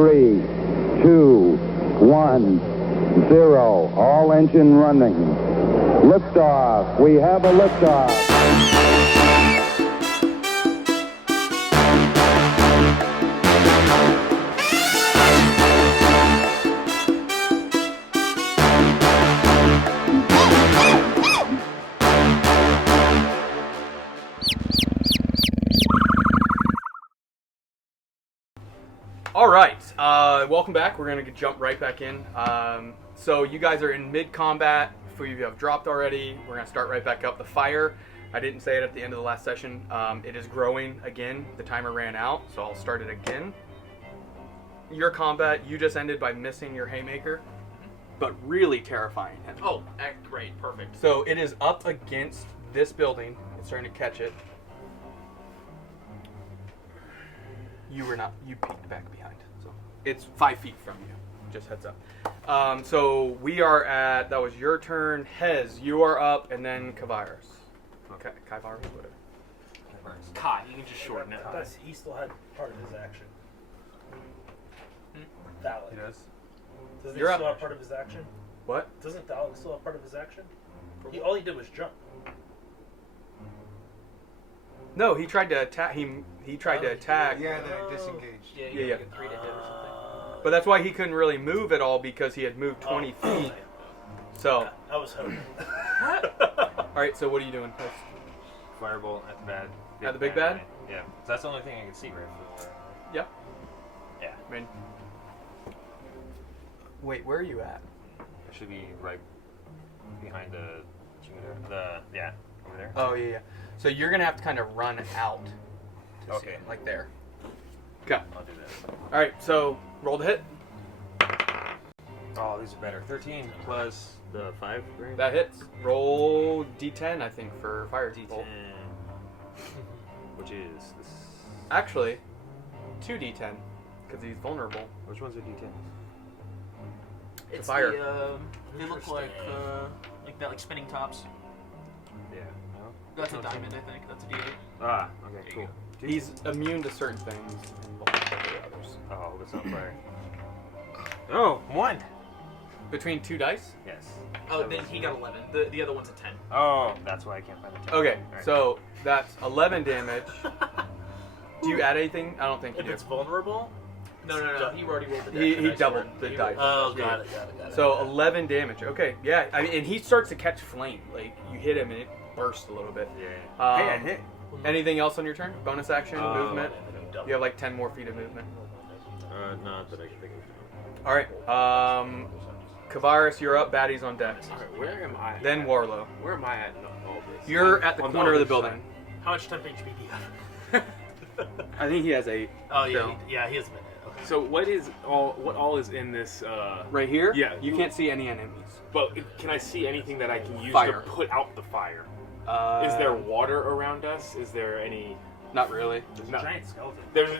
3, 2, 1, 0. All engine running. Liftoff. We have a liftoff. All right, welcome back. We're gonna jump right back in. So you guys are in mid-combat. If you have dropped already, we're gonna start right back up. The fire, I didn't say it at the end of the last session. It is growing again. The timer ran out, so I'll start it again. Your combat, you just ended by missing your haymaker, but really terrifying him. Oh, great, perfect. So it is up against this building. It's starting to catch it. You peeked back behind. So it's 5 feet from you. Just heads up. So we are at, that was your turn. Hez, you are up, and then Kavaris. Okay, Kavaris, whatever. Kai, you can just shorten it. He still had part of his action. Thalik. He does. Doesn't You're he up. still have part of his action? What? Doesn't Thalik still have part of his action? All he did was jump. No, he tried to attack. He tried to attack. Yeah, they're disengaged. Yeah, Yeah. Get 3 to hit or something. But that's why he couldn't really move at all, because he had moved 20 feet. So, I was hoping. all right. So what are you doing, Hez? Firebolt at the bad. At the big bad? Right? Yeah. So that's the only thing I can see, right? Yeah. Yeah. I mean, wait, where are you at? It should be right behind the over there. Oh yeah. So you're gonna have to kind of run out. To see Okay. it, like there. Okay. I'll do that. All right. So roll the hit. Oh, these are better. 13 plus the 5, right? That hits. Roll D10, I think, for fire D10. Which is this. Actually, 2D10, because he's vulnerable. Which one's a D10? It's fire. They look like that, like spinning tops. Yeah. No? That's a diamond, I think. That's a D8. Ah, okay, cool. He's immune to certain things and vulnerable to others. Oh, it's on fire. Oh, 1. Between 2 dice? Yes. Oh, then he got 11. The other one's a 10. Oh, that's why I can't find the 10. Okay, All right. so that's 11 damage. Do you add anything? I don't think you If do. it's vulnerable? No. He already rolled the He dice. doubled the dice. Oh, got it. So 11 damage. Okay, yeah. I mean, and he starts to catch flame. Like, you hit him and it bursts a little bit. Yeah. Hey, I hit. Anything else on your turn? Bonus action, movement? Double. You have like 10 more feet of movement. Not that I can think of. All right. Kavaris, you're up. Baddie's on deck. Alright, where am I? Then Warlow. Where am I at in all this? You're at the On corner of the other building. side. How much temp HP do you have? I think he has 8. Oh, yeah. So- He has a minute. Okay. So what all is in this? Right here? Yeah. You can't see any enemies. But can I see anything that I can use Fire. to put out the fire? Uh, Is there water around us? Is there any? Not really. There's No. a giant skeleton. There's.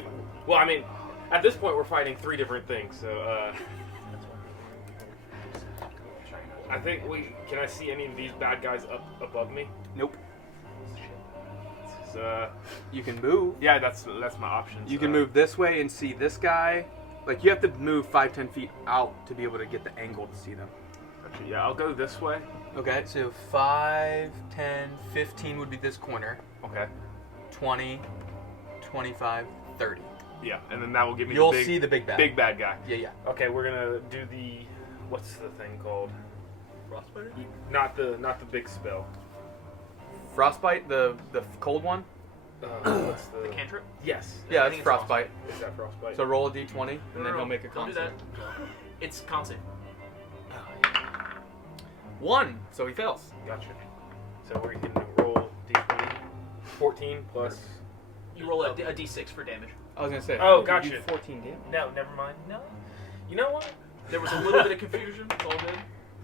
Well, I mean, at this point we're fighting 3 different things. So I think can I see any of these bad guys up above me? Nope. So, You can move. yeah, that's my option. You can move this way and see this guy. Like, you have to move 5-10 feet out to be able to get the angle to see them. Actually, yeah, I'll go this way. Okay, so 5, 10, 15 would be this corner. Okay. 20, 25, 30. Yeah, and then that will give me You'll the big, see the big bad. big bad guy. Yeah. Okay, we're gonna do the what's the thing called? Frostbite? Not the big spell. Frostbite, the cold one? What's the The cantrip? Yes. Yeah, I that's think it's frostbite. Is that frostbite? So roll a d20, and then No, he'll make a don't con do that. save. It's con save. 1, so he fails. Gotcha. So we can roll d20. 14 plus. You roll a d6 for damage. I was gonna say. Oh, you gotcha. do 14 damage. No, never mind. No. You know what? There was a little bit of confusion. It's all good.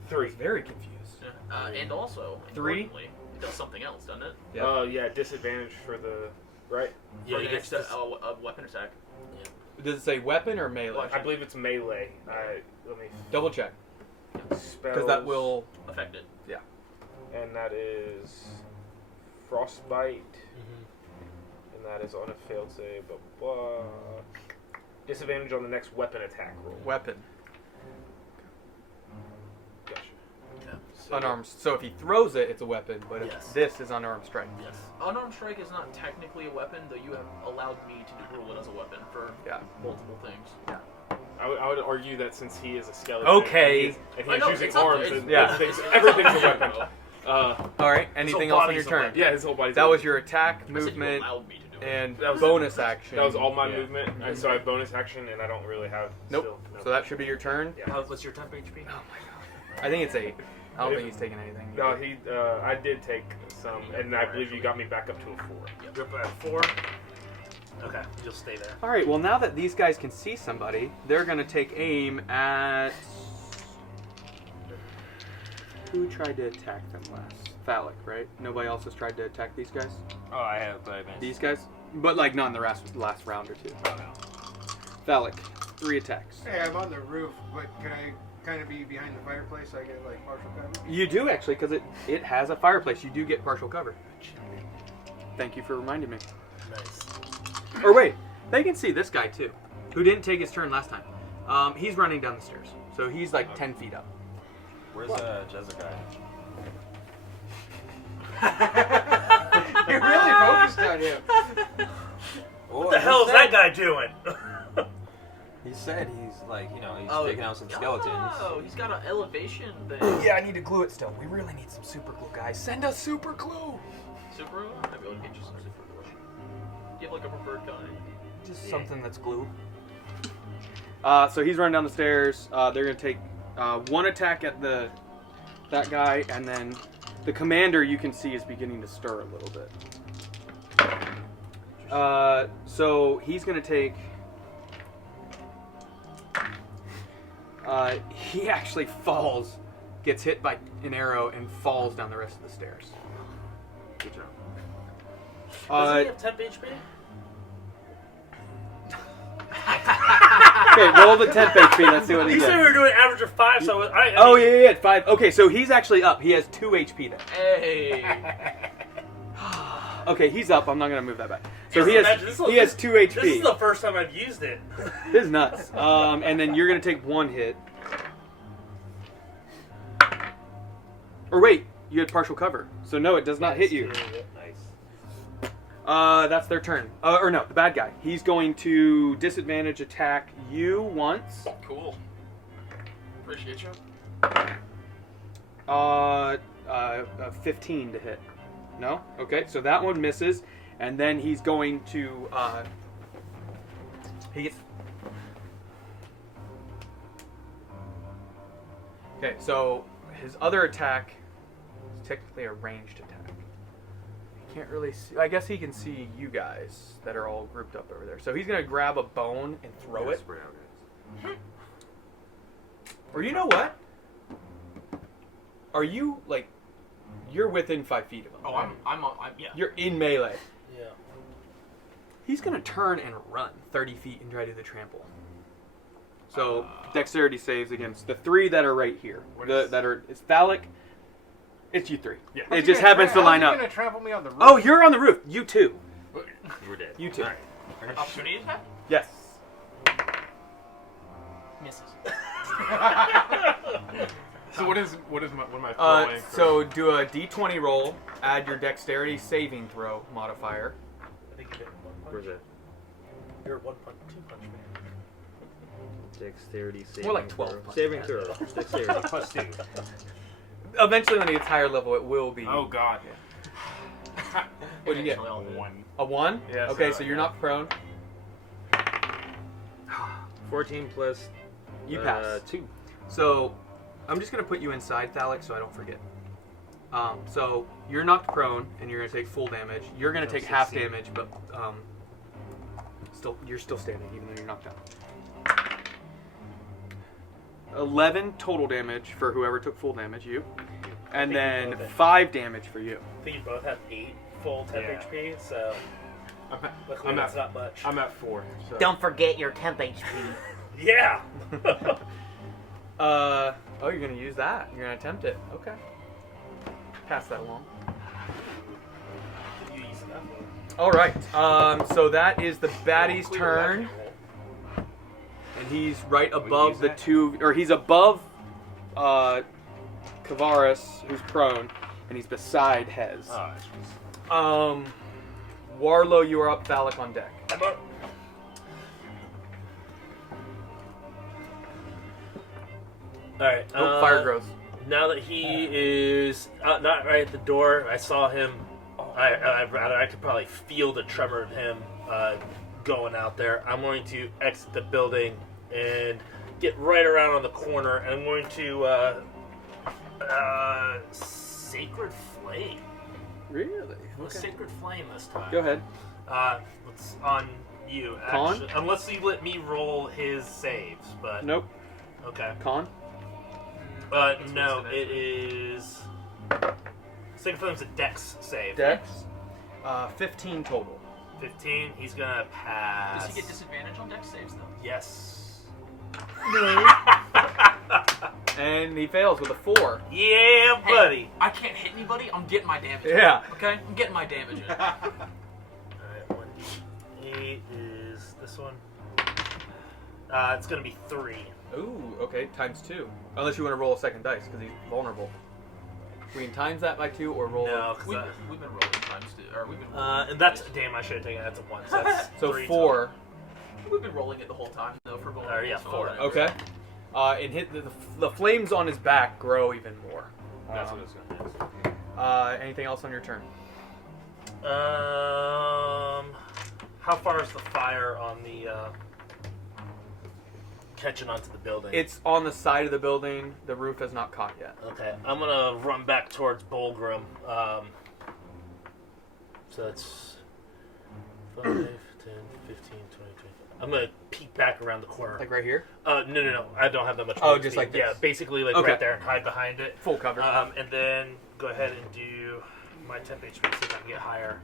3. Very confused. And also, 3? importantly, it does something else, doesn't it? Yeah. Yeah, disadvantage for the right. Yeah, you next get a weapon attack. Does it say weapon or melee? I believe it's melee. Let me Double check, spells. because that will. Affect it. Yeah. And that is frostbite. And that is on a failed save. Blah blah. Disadvantage on the next weapon attack roll. Weapon. Gotcha. Yeah. So, Unarmed. So if he throws it, it's a weapon, but Yes. this is unarmed strike. Yes. Unarmed strike is not technically a weapon, though you have allowed me to rule it as a weapon for Yeah. multiple things. I would argue that since he is a skeleton, Okay. and I he's know, using it's not- arms, it's- and Yeah. everything's a weapon. All right. Anything else on your body's a turn? weapon. Yeah, his whole body's. That a was weapon. your attack, I said you movement, allowed me to do it. and That was- bonus action. That was all my Yeah. movement. So I have bonus action, and I don't really have. Nope. Still, no. So that should be your turn. Yeah. What's your temp HP? Oh my god. I think it's 8. I don't think he's taking anything. No, he. I did take some, and I believe you got me back up to a 4. You're up at 4. Okay, you'll stay there. All right. Well, now that these guys can see somebody, they're gonna take aim at. Who tried to attack them last? Phallic, right? Nobody else has tried to attack these guys. Oh, I have, but I missed. These guys, but like not in the last round or two. Oh, no. Phallic, 3 attacks. Hey, I'm on the roof, but can I kind of be behind the fireplace so I get like partial cover? You do actually, because it has a fireplace. You do get partial cover. Thank you for reminding me. Nice. Or wait, they can see this guy too, who didn't take his turn last time. He's running down the stairs, so he's like 10 feet up. Where's Jessica? You're really focused on him. What the hell is that guy doing? He said he's like, he's Oh, taking out some skeletons. Oh, he's got an elevation thing. Yeah, I need to glue it still. We really need some super glue, guys. Send us super glue. Super glue? I might be able to get you some super glue. Do you have like a preferred kind? Just something that's glue. So he's running down the stairs. They're gonna take 1 attack at that guy, and then the commander you can see is beginning to stir a little bit. So he's gonna take. He actually falls, gets hit by an arrow, and falls down the rest of the stairs. Good job. Doesn't he have temp HP? Okay, roll the temp HP. Let's see what he You said we were gets. doing average of 5, so Oh yeah, 5. Okay, so he's actually up. He has 2 HP then. Hey! Okay, he's up. I'm not gonna move that back. So Just he has imagine, he has 2 HP. This is the first time I've used it. This is nuts. And then you're gonna take 1 hit. Or wait, you had partial cover, so no, it does not hit you. Nice. That's their turn. Or no, the bad guy. He's going to disadvantage attack you once. Cool. Appreciate you. 15 to hit. No? Okay, so that one misses, and then he's going to he gets. Okay, so his other attack is technically a ranged attack. He can't really see. I guess he can see you guys that are all grouped up over there. So he's gonna grab a bone and throw it. Spread out, guys. Or you know what? Are you like? You're within 5 feet of him. Oh, right? I'm yeah. You're in melee. Yeah. He's gonna turn and run 30 feet and try to do the trample. So dexterity saves against the 3 that are right here. It's Phallic. It's you 3. Yeah. It just happens to line How's up. he gonna trample me on the roof? Oh, you're on the roof. You too. We're dead. You too. Alright. Opportunity attack? Yes. Misses. So what am I throwing? So do a D20 roll. Add your dexterity saving throw modifier. I think you did 1 punch. Where's that? You're 1 punch, 2 punch man. Dexterity saving More like 12 throw. punch. Saving throw. Dexterity plus 2. Eventually, when it gets higher level, it will be. Oh God. What'd you get? Eventually I'll do it. 1. A 1? Yeah, Okay, so, so you're yeah. not prone. 14 plus You pass. 2. So, I'm just going to put you inside, Phallic, so I don't forget. So, you're knocked prone, and you're going to take full damage. You're going to take half 16. damage, but you're still standing, even though you're knocked down. 11 total damage for whoever took full damage, you. And think we then both did. 5 damage for you. I think you both have 8 full temp Yeah. HP, so luckily I'm that's at not much. I'm at 4. So. Don't forget your temp HP. Yeah! Oh, you're going to use that. You're going to attempt it. Okay. Pass that along. You use enough. All right. So that is the baddie's turn. He's right use above the that? two, or he's above Kavaris, who's prone, and he's beside Hez. Oh, Warlow, you are up. Phallic on deck. I'm up. Alright. Oh, fire grows. Now that he is not right at the door, I saw him. I could probably feel the tremor of him going out there. I'm going to exit the building and get right around on the corner, and I'm going to Sacred Flame. Really? Sacred Flame this time. Go ahead. It's on you. Con? Actually, unless you let me roll his saves, but Nope. okay. Con? No, it is. Sacred Flame's a Dex save. Dex? 15 total. 15. He's gonna pass. Does he get disadvantage on dex saves, though? Yes. And he fails with a 4. Yeah, buddy. Hey, I can't hit anybody. I'm getting my damage. Yeah. Okay? I'm getting my damage in. Alright, 1d8 is this one. It's gonna be 3. Ooh, okay, times 2. Unless you want to roll a second dice, because he's vulnerable. We can times that by 2 or roll. No, We've because been rolling times two, or we've been rolling and that's twice. damn. I should have taken that to 1. So that's So 3 4. We've been rolling it the whole time, though, for both. Yeah, 4. Okay. And hit the flames on his back grow even more. That's what it's gonna do. Anything else on your turn? How far is the fire on the catching onto the building? It's on the side of the building. The roof has not caught yet. Okay, I'm gonna run back towards Bolgrim. So that's 5, 10, 15, 20, 20. I'm gonna peek back around the corner. Like right here? No. I don't have that much. Oh, movement just speed. like this? Yeah, basically like Okay. right there and hide behind it. Full cover. And then go ahead and do my temp HP so I can get higher.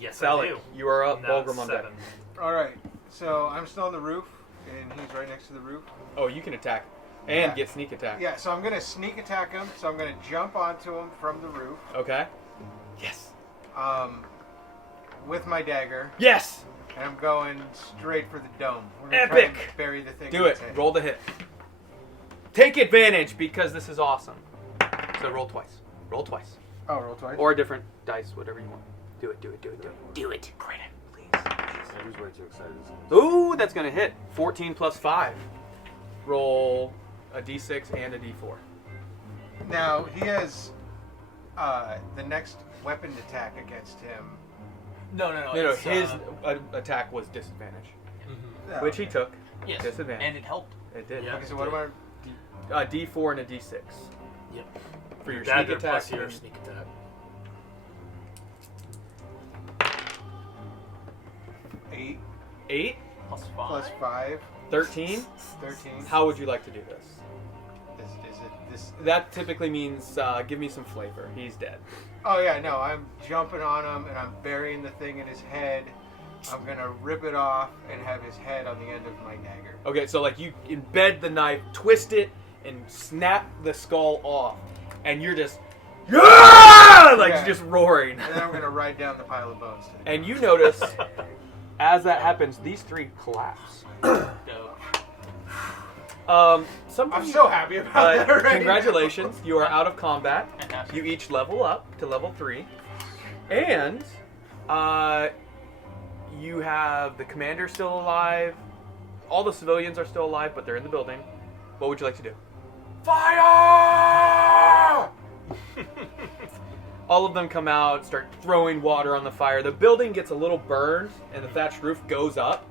Yes, Sally, I do. you are up. Now it's Bolgrim on deck. 7. Alright, so I'm still on the roof, and he's right next to the roof. Oh, you can attack. And Yeah. get sneak attack. Yeah, so I'm going to sneak attack him, so I'm going to jump onto him from the roof Okay. Yes. with my dagger, Yes! and I'm going straight for the dome. We're gonna Epic! Try and bury the thing Do in it. its head. Roll the hit. Take advantage because this is awesome. So roll twice. Roll twice. Oh, roll twice? Or a different dice, whatever you want. Do it. Do it. Brandon, please. Yeah, he's way too excited. Ooh, that's going to hit. 14 plus 5. Roll a d6 and a d4. Now, he has the next weapon attack against him. No. No, it's, his attack was disadvantage, Oh, which he took. yes, disadvantage. and it helped. It did. Yeah. Okay, so what am I... A d4 and a d6 Yep. for your Dagger sneak attack. plus your and- sneak attack. 8 8, Plus 5. plus 5, 13. 13. How would you like to do this? Is it this... That typically means give me some flavor. He's dead. Oh, yeah, no, I'm jumping on him, and I'm burying the thing in his head. I'm going to rip it off and have his head on the end of my dagger. Okay, so like you embed the knife, twist it, and snap the skull off, and you're just like Yeah. just roaring. And then I'm going to ride down the pile of bones. To the And you notice as that happens, these 3 collapse. Dope. Something. I'm so happy about that already. Congratulations, you are out of combat. Fantastic. You each level up to level 3, and you have the commander still alive. All the civilians are still alive, but they're in the building. What would you like to do? Fire! All of them come out, start throwing water on the fire. The building gets a little burned, and the thatched roof goes up.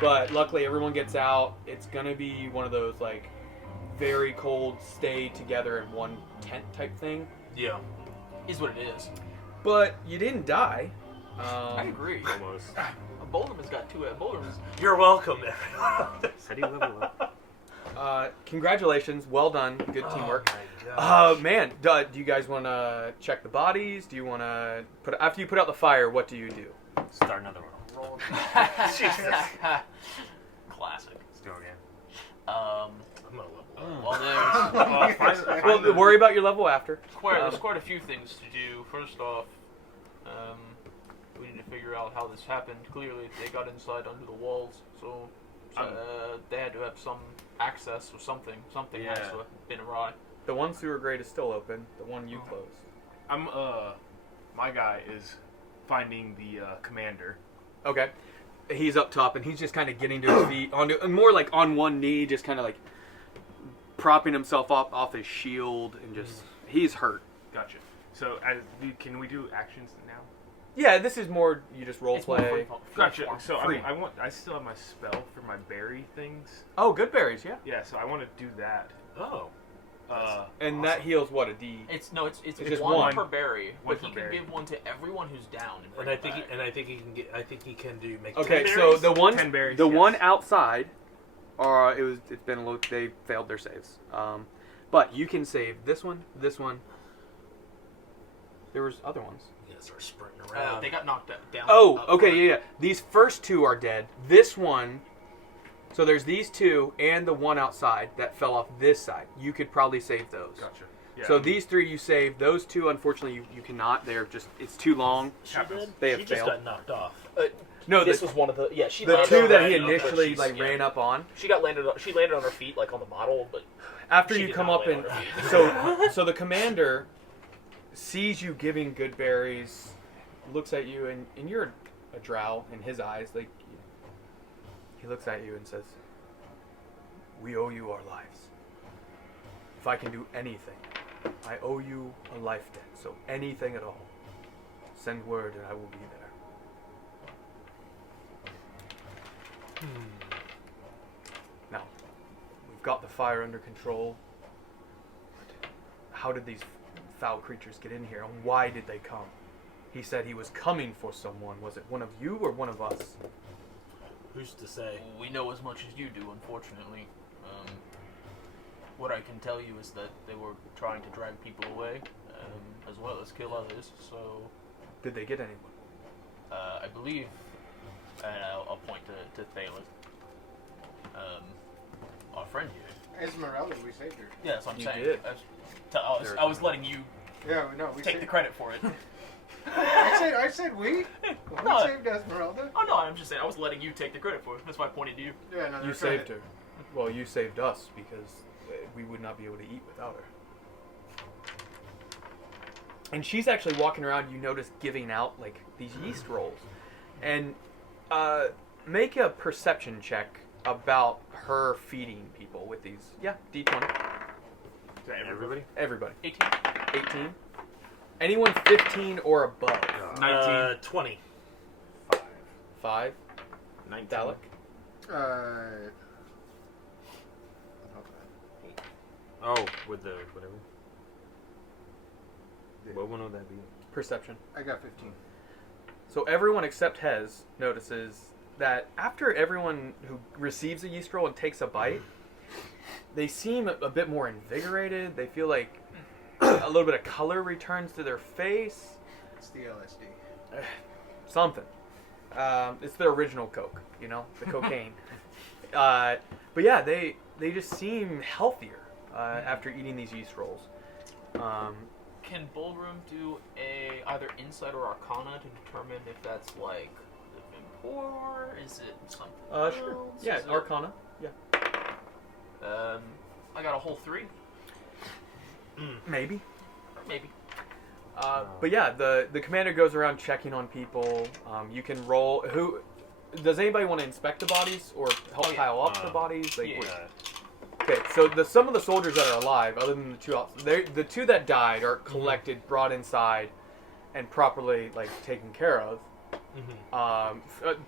But luckily, everyone gets out. It's gonna be one of those like very cold, stay together in one tent type thing. Yeah. Is what it is. But you didn't die. I agree. Almost. Bolderman's got 2 Bolderman's. You're welcome, everyone. How do you level up? Congratulations, well done, good teamwork. my gosh. Man, do you guys want to check the bodies? Do you want to put after you put out the fire? What do you do? Start another one. Jesus. Classic. Let's go again. I'm gonna level up. Well, Well, worry about your level after. there's quite a few things to do. First off, we need to figure out how this happened. Clearly, they got inside under the walls, so they had to have some access or something. Something has to have been awry. The one sewer grate is still open. The one you closed. I'm my guy is finding the commander. Okay. He's up top, and he's just kind of getting to his feet, more like on one knee, just kind of like propping himself up off his shield, and just he's hurt. Gotcha. So, can we do actions now? Yeah, this is more you just role It's more play. Gotcha. So Free. I still have my spell for my berry things. Oh, good berries, yeah. Yeah, so I want to do that. Oh. And that heals what, a D? It's just one one. per berry, One but he per can berry. give one to everyone who's down. And, bring And I it think back. I think he can do make. Okay, 10 so berries? the one 10 berries, the yes. one outside, it's been a little. They failed their saves. But you can save this one. There was other ones. Yeah, start sprinting around. They got knocked down. Oh, up okay, front. yeah. These first two are dead. This one. So there's these two and the one outside that fell off this side. You could probably save those. Gotcha. Yeah. So these three you save. Those two, unfortunately, you cannot. They're just, it's too long. She did. They have she just failed. got knocked off. No, This the, was one of the she the landed two on that her he feet, but initially she's- like yeah. ran up on. She landed on her feet like on the model, but After she you did come not up land and on her feet. so the commander sees you giving good berries, looks at you, and you're a drow in his eyes. Like he looks at you and says, "We owe you our lives. If I can do anything, I owe you a life debt. So anything at all, send word and I will be there." Now, we've got the fire under control. But how did these foul creatures get in here, and why did they come? He said he was coming for someone. Was it one of you or one of us? Who's to say? we know as much as you do, unfortunately. What I can tell you is that they were trying to drag people away, as well as kill others. So, Did they get anyone? I believe, and I'll point to Thaler. Our friend here. Esmeralda, we saved her. Yeah, that's what I'm You saying. did. I was letting you Yeah, no, we take saved the credit for it. I said we? We No. saved Esmeralda. Oh no, I'm just saying I was letting you take the credit for it. That's why I pointed to you. Yeah, no, You that's saved right. her. Well, you saved us because we would not be able to eat without her. And she's actually walking around, you notice, giving out like these yeast rolls. And make a perception check about her feeding people with these. Yeah, D20. Is that everybody? Everybody. 18. 18. Anyone 15 or above. 19. 20. 5. 19. Dalek. Oh, with the whatever. What one would that be? Perception. I got 15. So everyone except Hez notices that after everyone who receives a yeast roll and takes a bite, they seem a bit more invigorated. They feel like a little bit of color returns to their face. It's the LSD. Something. It's their original Coke, you know, the cocaine. But yeah, they just seem healthier after eating these yeast rolls. Can Ballroom do either insight or arcana to determine if that's like Impor? Is it something Sure. else? Yeah, Is it- Arcana. Yeah. I got a whole 3. Maybe. Maybe. But yeah, the commander goes around checking on people. You can roll. Does anybody want to inspect the bodies or help Oh, yeah. pile up the bodies? Like, Yeah. Okay, so some of the soldiers that are alive, other than the two the two that died are collected, brought inside, and properly like taken care of.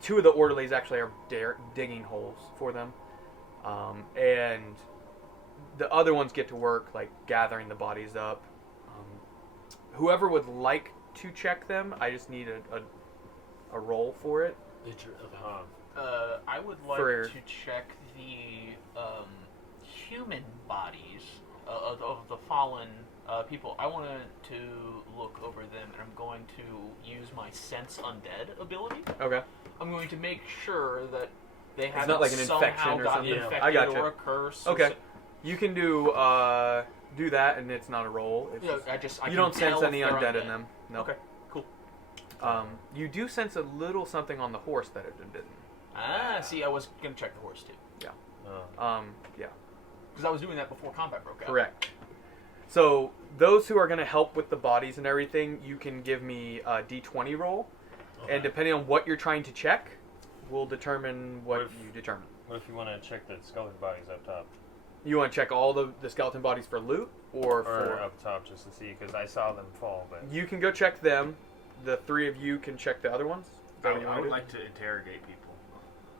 Two of the orderlies actually are digging holes for them, and the other ones get to work like gathering the bodies up. Whoever would like to check them, I just need a roll for it. I would like For- to check the human bodies of the fallen people. I want to look over them, and I'm going to use my Sense Undead ability. Okay. I'm going to make sure that they haven't not like an somehow infection or gotten something. infected I gotcha. or a curse. Okay. You can do that, and it's not a roll. It's Yeah, just- I you can don't tell sense if any they're undead in undead. them. No. Okay, cool. You do sense a little something on the horse that had been bitten. See, I was going to check the horse too. Yeah. Yeah. Because I was doing that before combat broke out. Correct. So those who are going to help with the bodies and everything, you can give me a d20 roll, and depending on what you're trying to check, will determine what you determine. What if you want to check the skeleton bodies up top? You want to check all the skeleton bodies for loot, or for up top just to see, because I saw them fall. But you can go check them. The three of you can check the other ones. Is that what you I wanna would do? like to interrogate people.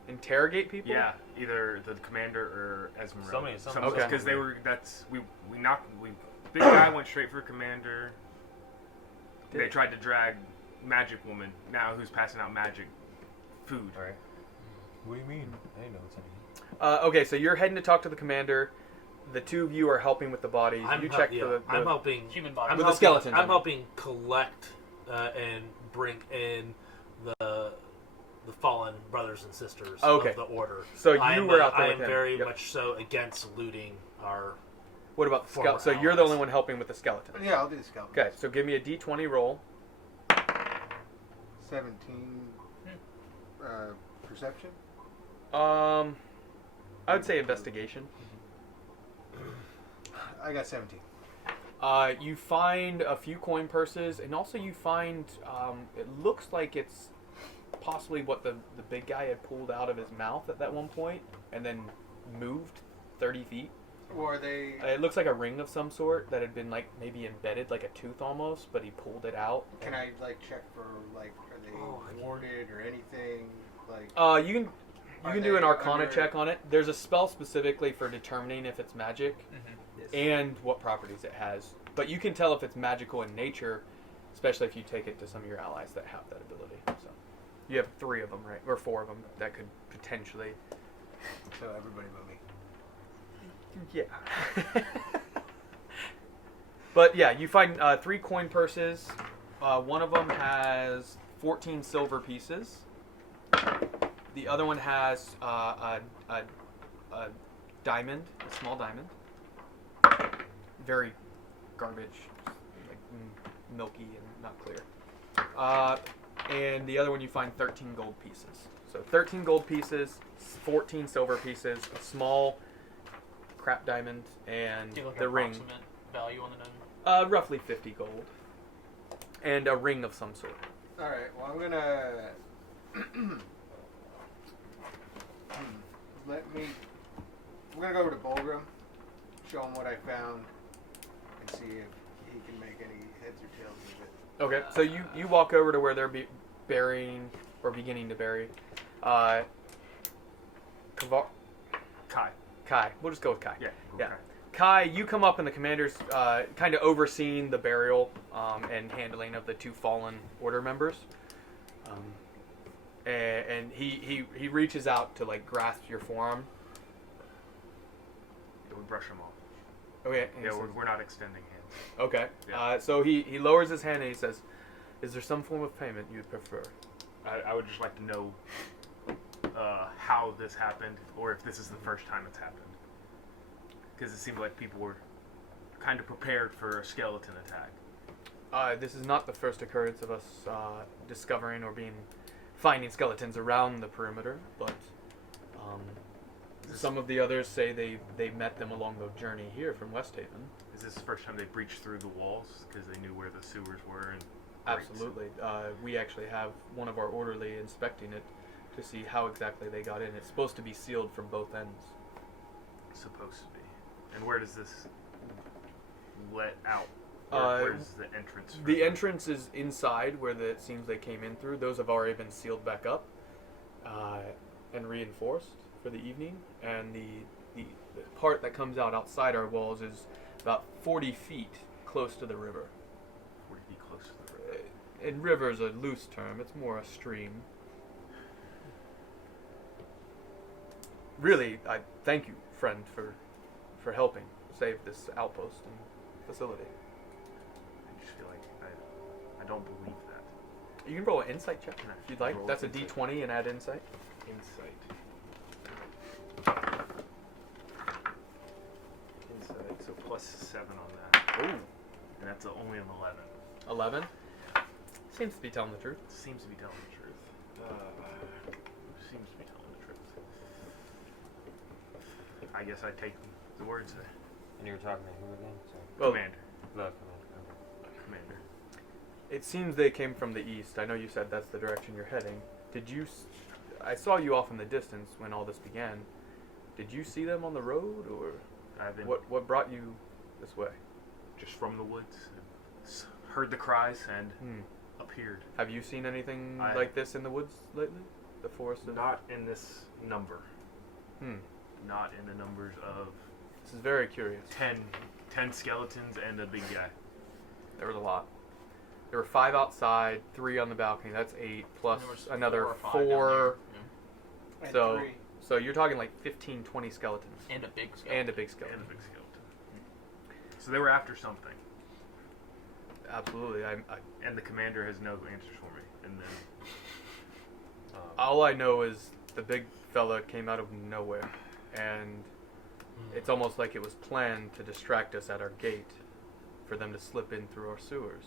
Interrogate people. Yeah, either the commander or Esmeralda. Somebody- Okay. Because they were. Big guy went straight for commander. They tried to drag Magic Woman now, who's passing out magic food. all right. What do you mean? I didn't know what's in here. Okay, so you're heading to talk to the commander. The two of you are helping with the bodies. I'm you hel- check yeah, the I'm helping. Human body. I'm With the helping- skeletons, I I'm mean. helping collect and bring in the fallen brothers and sisters Okay. of the order. So you I am, were out there I with am him. very Yep. much so against looting our. What about the Former skeleton? So you're the allies. only one helping with the skeleton. Yeah, I'll do the skeleton. Okay, so give me a d20 roll. 17 perception. I would say investigation. I got 17. You find a few coin purses, and also you find it looks like it's possibly what the big guy had pulled out of his mouth at that one point, and then moved 30 feet. Or they. It looks like a ring of some sort that had been like maybe embedded, like a tooth almost, but he pulled it out. Can I like check for like are they warded or anything like? You can Are do an they Arcana under- check on it. There's a spell specifically for determining if it's magic Mm-hmm. and what properties it has. But you can tell if it's magical in nature, especially if you take it to some of your allies that have that ability. So you have 3 of them, right, or 4 of them that could potentially. So everybody but me. Yeah. But yeah, you find 3 coin purses. One of them has 14 silver pieces. The other one has a diamond, a small diamond. Very garbage, like milky and not clear. And the other one you find 13 gold pieces. So 13 gold pieces, 14 silver pieces, a small crap diamond, and Do you look the at ring. approximate value on the diamond? Roughly 50 gold. And a ring of some sort. All right. Well, I'm gonna let me. I'm gonna go over to Bulgrim, show him what I found, and see if he can make any heads or tails of it. Okay, so you walk over to where they're burying, or beginning to bury, Kai. We'll just go with Kai. Yeah. Yeah. Kai, you come up and the commander's kind of overseeing the burial and handling of the 2 fallen order members. And he reaches out to like grasp your forearm. Yeah, we brush them off. Okay. and he Yeah, says- we're not extending hands. Okay. Yeah. So he lowers his hand and he says, "Is there some form of payment you'd prefer?" I would just like to know how this happened, or if this is the first time it's happened. Because it seemed like people were kind of prepared for a skeleton attack. This is not the first occurrence of us discovering or finding skeletons around the perimeter, but some of the others say they met them along the journey here from West Haven. Is this the first time they breached through the walls because they knew where the sewers were? And Absolutely. We actually have one of our orderly inspecting it to see how exactly they got in. It's supposed to be sealed from both ends. Supposed to be. And where does this let out? Where's the entrance? for The them? entrance is inside where it seems they came in through. Those have already been sealed back up and reinforced for the evening. And the part that comes out outside our walls is about 40 feet close to the river. 40 feet close to the river. And river's a loose term. It's more a stream. Really, I thank you, friend, for helping save this outpost and facility. I just feel like I don't believe that. You can roll an insight check if you'd like. Roll That's a insight. d20 and add insight. Insight. Insight. So plus 7 on that. Ooh. And that's only an 11. 11. Seems to be telling the truth. Seems to be telling the truth. Seems to be telling the truth. I guess I take the words. And you were talking to who again? Sorry. Well, Commander. The commander. Commander. it seems they came from the east. I know you said that's the direction you're heading. Did you? I saw you off in the distance when all this began. Did you see them on the road, or I've been what brought you this way? just from the woods. Heard the cries and Hmm. appeared. Have you seen anything I- like this in the woods lately? The forest of... Not in this number. Hmm. Not in the numbers of This is very curious. 10 skeletons and a big guy. There was a lot. There were 5 outside, 3 on the balcony. That's 8 plus There was another 4 or 5 4. down there. Yeah. And So 3. so you're talking like 15, 20 skeletons And a big skeleton. and a big And skeleton. a big skeleton. So they were after something. Absolutely. I And the commander has no answers for me. And then all I know is the big fella came out of nowhere, and it's almost like it was planned to distract us at our gate, for them to slip in through our sewers.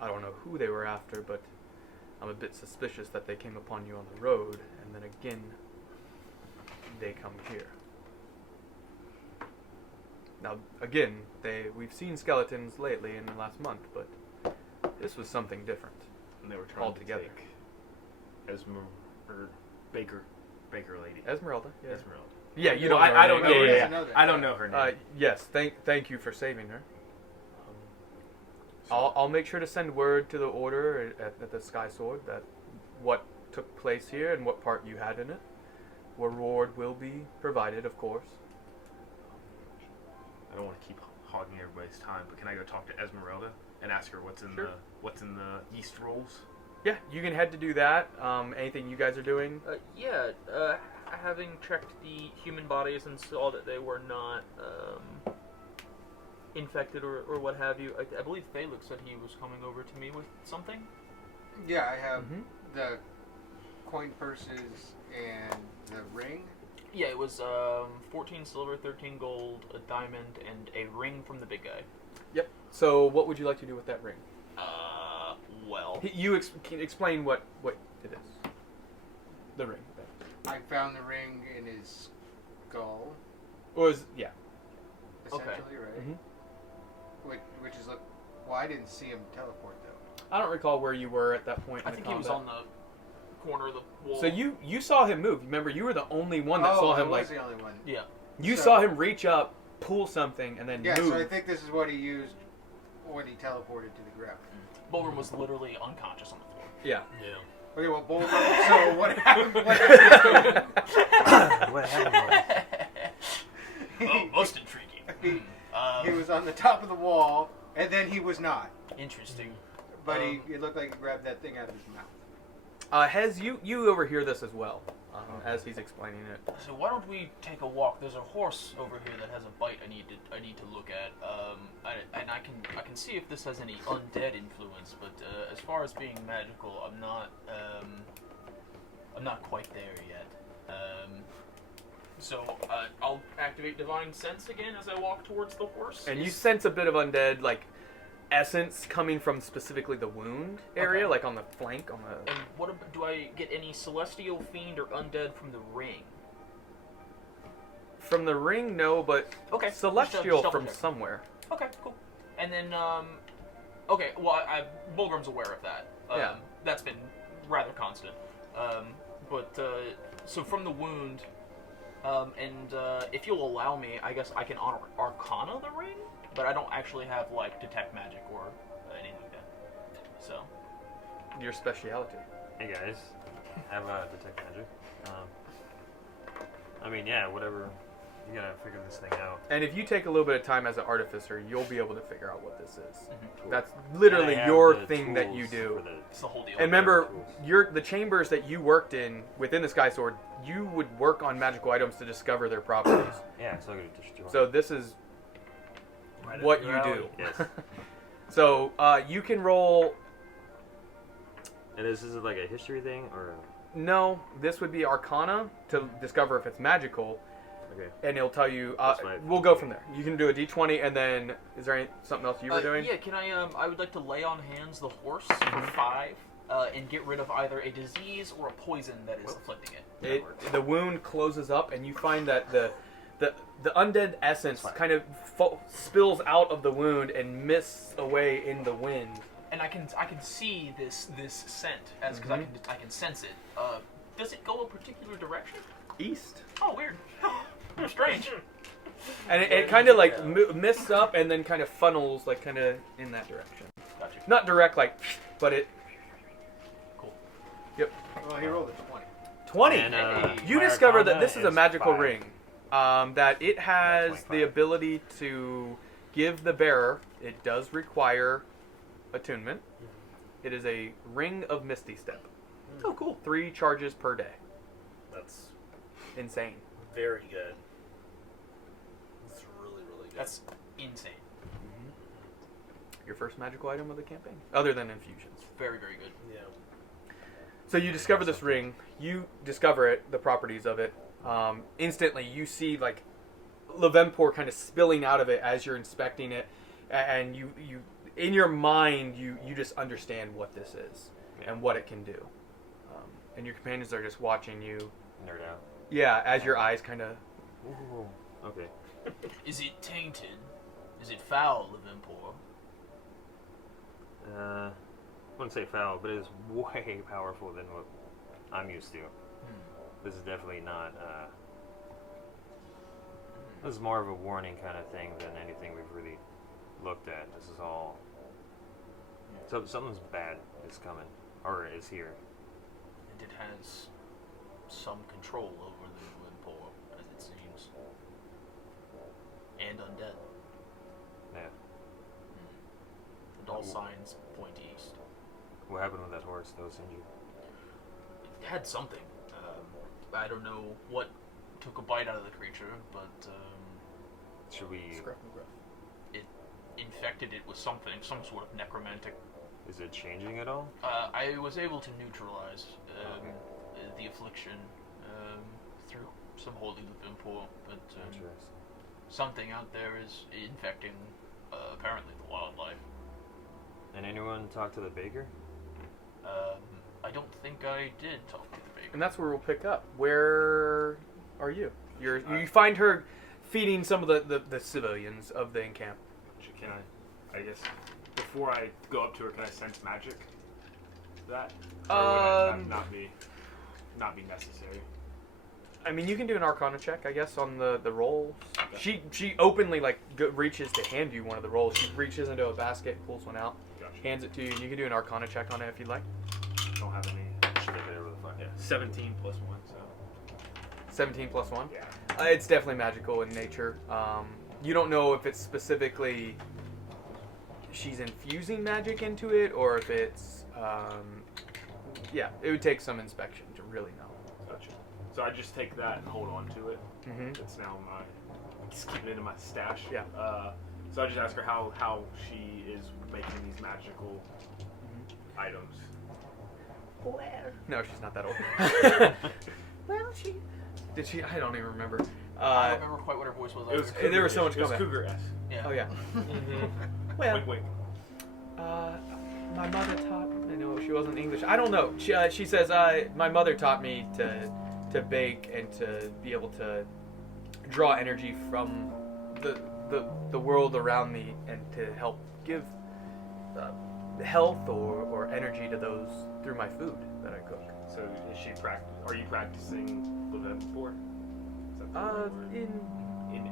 I don't know who they were after, but I'm a bit suspicious that they came upon you on the road, and then again, they come here. Now, again, we've seen skeletons lately in the last month, but this was something different. and they were trying Altogether. to take or Baker lady. Esmeralda. Yeah. Esmeralda. Yeah, you Well, don't. I don't know. Yeah, her yeah, name. yeah. know that. I don't know her name. Yes, thank you for saving her. I'll make sure to send word to the Order at the Sky Sword that what took place here and what part you had in it. Reward will be provided, of course. I don't want to keep hogging everybody's time, but can I go talk to Esmeralda and ask her what's in Sure. the East rolls? Yeah, you can head to do that. Anything you guys are doing? Having checked the human bodies and saw that they were not infected or what have you, I believe Felix said he was coming over to me with something. Yeah, I have Mhm. the coin purses and the ring. Yeah, it was 14 silver, 13 gold, a diamond, and a ring from the big guy. Yep. So, what would you like to do with that ring? Well, You can explain what it is. The ring. I found the ring in his skull, Or is yeah. essentially, right? Mhm. Which is look. Well, I didn't see him teleport though. I don't recall where you were at that point. I in think the he was combat. on the corner of the wall. So you saw him move. Remember, you were the only one that saw I him. was Like the only one. Yeah. you So- saw him reach up, pull something, and then Yeah, move. so I think this is what he used when he teleported to the ground. Bulgrim was literally unconscious on the floor. Yeah. Yeah. Okay, well, Bulgrim. So what happened? What happened? What happened was, Oh, most intriguing. He was on the top of the wall, and then he was not. Interesting. But it looked like he grabbed that thing out of his mouth. Hez, you overhear this as well, as he's explaining it. So why don't we take a walk? There's a horse over here that has a bite. I need to look at. And I can see if this has any undead influence. But as far as being magical, I'm not quite there yet. So I'll activate Divine Sense again as I walk towards the horse. And you sense a bit of undead, like, essence coming from specifically the wound area, Okay. like on the flank, on the... And do I get any celestial fiend or undead from the ring? From the ring, no, but Okay. celestial Just from double check. somewhere. Okay, cool. And then, okay, well, Bulgrim's aware of that. Yeah. That's been rather constant. So from the wound, if you'll allow me, I guess I can honor Arcana the ring, but I don't actually have, like, Detect Magic or anything like that. So, Your speciality. hey guys, have detect magic. I mean, yeah, whatever. You gotta figure this thing out. And if you take a little bit of time as an artificer, you'll be able to figure out what this is. Cool. That's And literally I have your the thing that you tools do. for the- it's the whole deal. And remember, tools. the chambers that you worked in within the Sky Sword, you would work on magical items to discover their properties. Yeah, so I could destroy. So this is Right what up you your do. alley. Yes. So you can roll. And is this like a history thing or? No, this would be Arcana to discover if it's magical, Okay. and it'll tell you. That's my- We'll go from there. You can do a D20, and then is there something else you were doing? Yeah, can I would like to lay on hands the horse for 5, and get rid of either a disease or a poison that is afflicting it. The wound closes up, and you find that the undead essence kind of spills out of the wound and mists away in the wind. And I can see this scent as because I can sense it. Does it go a particular direction? East. Oh, weird. Strange. And it kind of like mists up and then kind of funnels like kind of in that direction. Gotcha. Not direct like, but it. Cool. Yep. Well, he rolled a 20. 20. And, You my discover that arcana this is a is magical 5. ring. That it has That's the 25. ability to give the bearer. It does require attunement. It is a ring of Misty Step. Oh, cool. 3 charges per day. That's Insane. very good. That's really, really good. That's insane. Your first magical item of the campaign, other than infusions. Very, very good. Yeah. So you discover this ring. You discover it, the properties of it. Instantly, you see like Levenpor kind of spilling out of it as you're inspecting it, and you in your mind you just understand what this is and what it can do. And your companions are just watching you. Nerd out. Yeah, as your eyes kind of. Ooh. Okay. Is it tainted? Is it foul, Levenpor? I wouldn't say foul, but it is way powerful than what I'm used to. This is definitely not. This is more of a warning kind of thing than anything we've really looked at. This is all. So something's bad is coming, or is here. And it has some control over the Levenpor, as it seems. And undead. Yeah. And all signs point east. What happened with that horse that was injured? It had something. I don't know what took a bite out of the creature, but Should we? it infected it with something, some sort of necromantic. Is it changing at all? I was able to neutralize the affliction through some holy Levenpor, but Interesting. something out there is infecting apparently the wildlife. And anyone talk to the baker? I don't think I did talk to the baker. And that's where we'll pick up. Where are you? You find her feeding some of the civilians of the encamp. Can I guess, before I go up to her, can I sense magic? That? Or would that not be necessary? I mean, you can do an Arcana check, I guess, on the rolls. She openly like reaches to hand you one of the rolls. She reaches into a basket, pulls one out, Gotcha. hands it to you, and you can do an Arcana check on it if you'd like. Don't have any. Should have hit her with a fire. Yeah, 17 plus 1, so. 17 plus 1. Yeah. It's definitely magical in nature. You don't know if it's specifically she's infusing magic into it, or if it's yeah. It would take some inspection to really know. Gotcha. So I just take that and hold on to it. Mm-hmm. It's now just keep it in my stash. Yeah. So I just ask her how she is making these magical items. No, she's not that old. Well, did she? I don't even remember. I don't remember quite what her voice was. It was either. there was so much It was coming. Cougar-esque. Yeah. Oh yeah. Well, wink, wink. My mother taught. I know she wasn't English. I don't know. She says my mother taught me to bake and to be able to draw energy from the world around me and to help give health or energy to those through my food that I cook. So is she are you practicing Levenpor?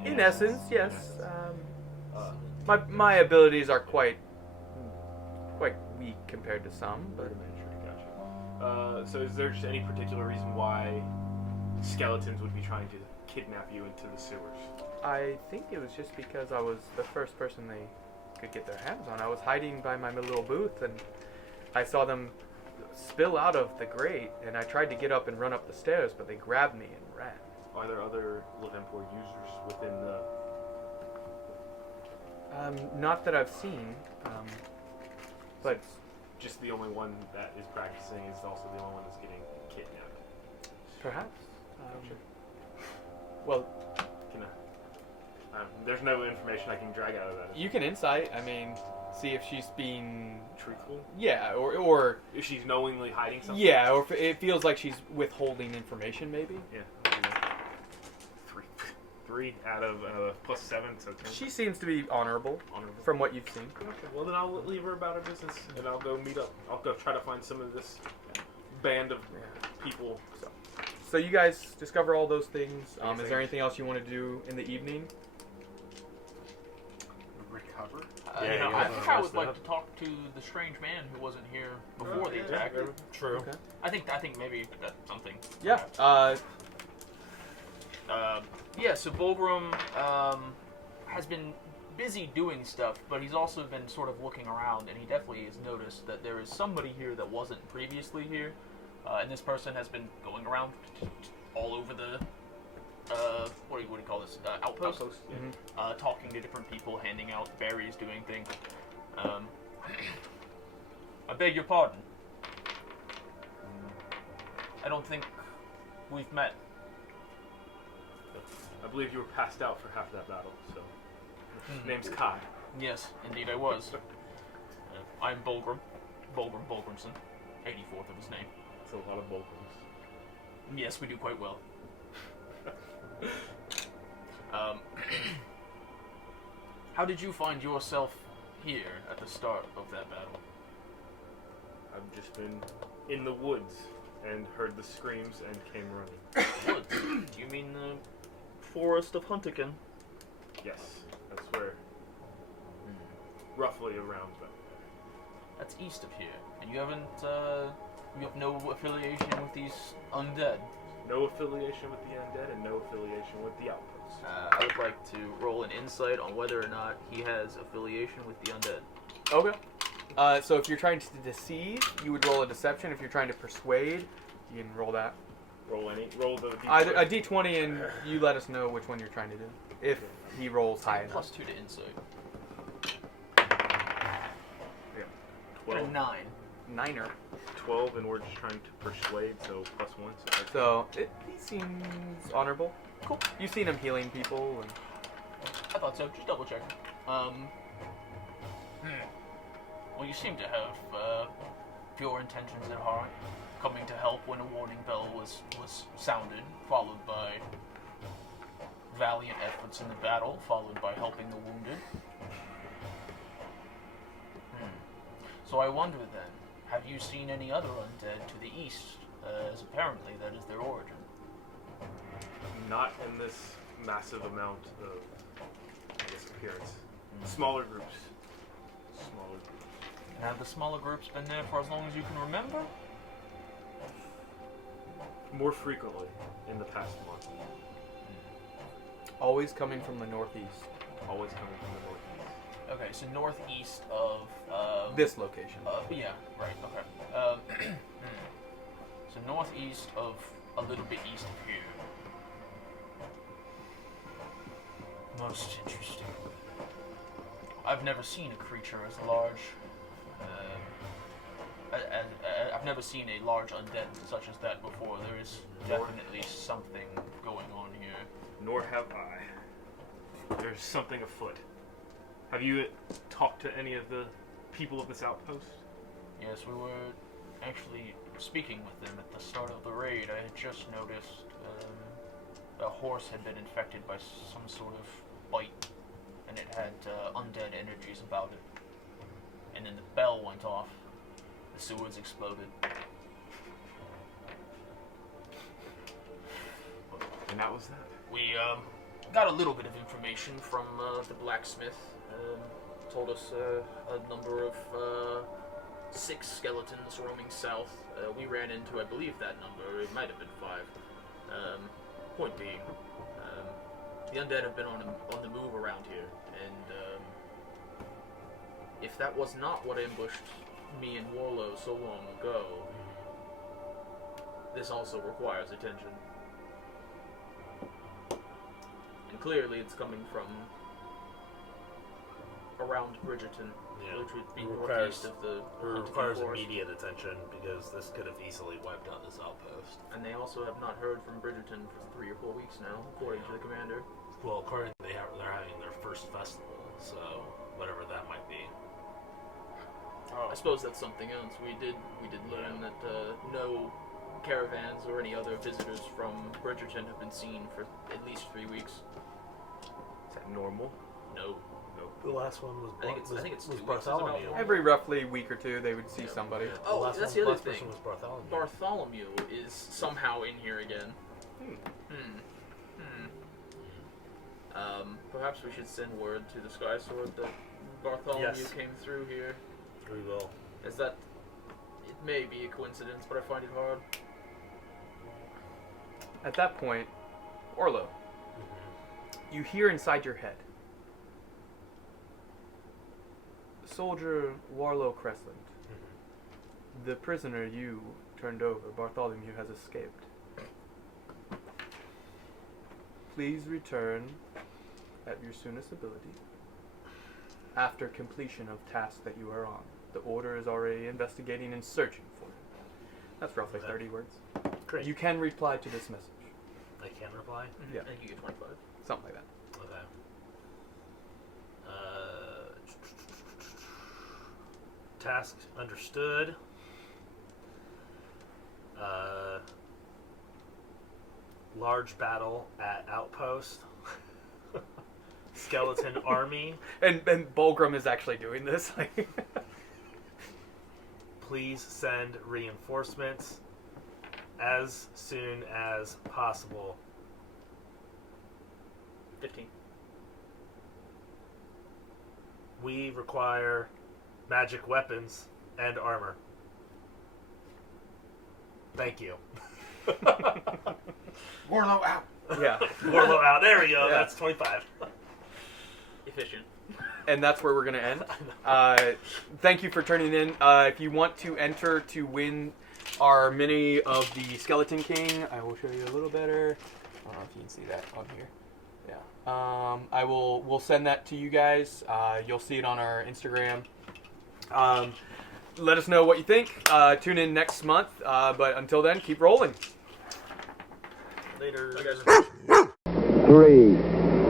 In essence, yes. My abilities are quite weak compared to some, but Gotcha. So is there just any particular reason why skeletons would be trying to kidnap you into the sewers? I think it was just because I was the first person they could get their hands on. I was hiding by my little booth, and I saw them spill out of the grate, and I tried to get up and run up the stairs, but they grabbed me and ran. Are there other Levenpor users within the... Not that I've seen, but just the only one that is practicing is also the only one that's getting kidnapped? perhaps. Well, Can I, there's no information I can drag out of that. you can insight. I mean, see if she's being Truthful? yeah, or If she's knowingly hiding something? yeah, or if it feels like she's withholding information, maybe. Yeah. 3 out of plus 7, so 10. She seems to be honorable, Honorable. from what you've seen. Okay, well then I'll leave her about her business, and I'll go meet up. I'll go try to find some of this band of people. So you guys discover all those things. Is there anything else you want to do in the evening? Recover. Yeah, I you think wanna I would rest like up? to talk to the strange man who wasn't here before the attack. True. Okay. I think maybe that's something. Yeah. Yeah. So Volgrim has been busy doing stuff, but he's also been sort of looking around, and he definitely has noticed that there is somebody here that wasn't previously here, and this person has been going around all over the what do you call this outpost? Talking to different people, handing out berries, doing things. I beg your pardon. I don't think we've met. I believe you were passed out for half that battle, so. Name's Kai. Yes, indeed I was. I'm Volgrim. Volgrimson. 84th of his name. It's a lot of Volgrims. Yes, we do quite well. How did you find yourself here at the start of that battle? I've just been in the woods and heard the screams and came running. Woods? Do you mean the forest of Huntikin? Yes, that's where. Roughly around that. That's east of here, and you haven't. You have no affiliation with these undead. No affiliation with the undead and no affiliation with the outpost. I would like to roll an insight on whether or not he has affiliation with the undead. Okay. So if you're trying to deceive, you would roll a deception. If you're trying to persuade, you can roll that. Roll the d20. Either a d20, and you let us know which one you're trying to do. If he rolls high enough. +2 to insight. Yeah. Got a 12. 9. Niner. 12, and we're just trying to persuade, so +1. So he seems honorable. Cool. You've seen him healing people. And... I thought so. Just double checking. Well, you seem to have pure intentions at heart. Coming to help when a warning bell was sounded, followed by valiant efforts in the battle, followed by helping the wounded. So I wonder then, have you seen any other undead to the east, as apparently that is their origin? Not in this massive amount of, I guess, appearance. Smaller groups. And have the smaller groups been there for as long as you can remember? More frequently in the past month. Always coming from the northeast. Always coming from the northeast. Okay, so northeast of... This location. Yeah, right, okay. So northeast of a little bit east of here. Most interesting. I've never seen a creature as large. I've never seen a large undead such as that before. There is definitely something going on here. Nor have I. There's something afoot. Have you talked to any of the people of this outpost? Yes, we were actually speaking with them at the start of the raid. I had just noticed a horse had been infected by some sort of bite, and it had undead energies about it. And then the bell went off. The sewers exploded. And that was that. We got a little bit of information from the blacksmith. Told us a number of 6 skeletons roaming south. We ran into, I believe, that number. It might have been 5. Point being, the undead have been on the move around here, and if that was not what ambushed me and Warlow so long ago, this also requires attention. And clearly it's coming from around Bridgerton, which would be northeast of the requires forest. immediate attention because this could have easily wiped out this outpost. And they also have not heard from Bridgerton for 3 or 4 weeks now, according to the commander. Well, according to they're having their first festival, so whatever that might be. I suppose that's something else. We did learn that no caravans or any other visitors from Bridgerton have been seen for at least 3 weeks. normal? No. The last one was I think it's 2 weeks, isn't it? Bartholomew. Every roughly week or two, they would see Yeah. somebody. Oh, last that's one, the other last thing. person was Bartholomew. Bartholomew is somehow in here again. Perhaps we should send word to the Sky Sword that Bartholomew Yes. came through here. We will. Is that... It may be a coincidence, but I find it hard. At that point, Orlo, you hear inside your head, Soldier Warlow Cressland, the prisoner you turned over, Bartholomew, has escaped. Please return at your soonest ability after completion of tasks that you are on. The Order is already investigating and searching for you. That's roughly 30 words. Great. You can reply to this message. I can reply? Yeah. I think you get 25. Something like that. Okay. Task understood. Large battle at outpost. Skeleton army. And Bulgrim is actually doing this. Please send reinforcements as soon as possible. 15. We require magic weapons and armor. Thank you. Warlow out. Yeah. Warlow out. There we go. Yeah. That's 25. Efficient. And that's where we're going to end. Thank you for turning in. If you want to enter to win our mini of the Skeleton King, I will show you a little better. I don't know if you can see that on here. Yeah. We'll send that to you guys. You'll see it on our Instagram. Let us know what you think. Tune in next month. But until then, keep rolling. Later. 3,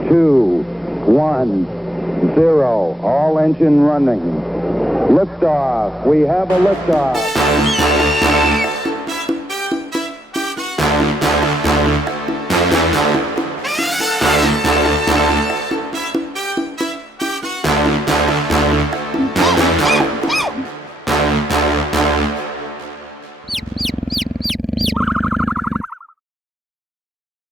2, 1, 0. All engine running. Liftoff. We have a liftoff.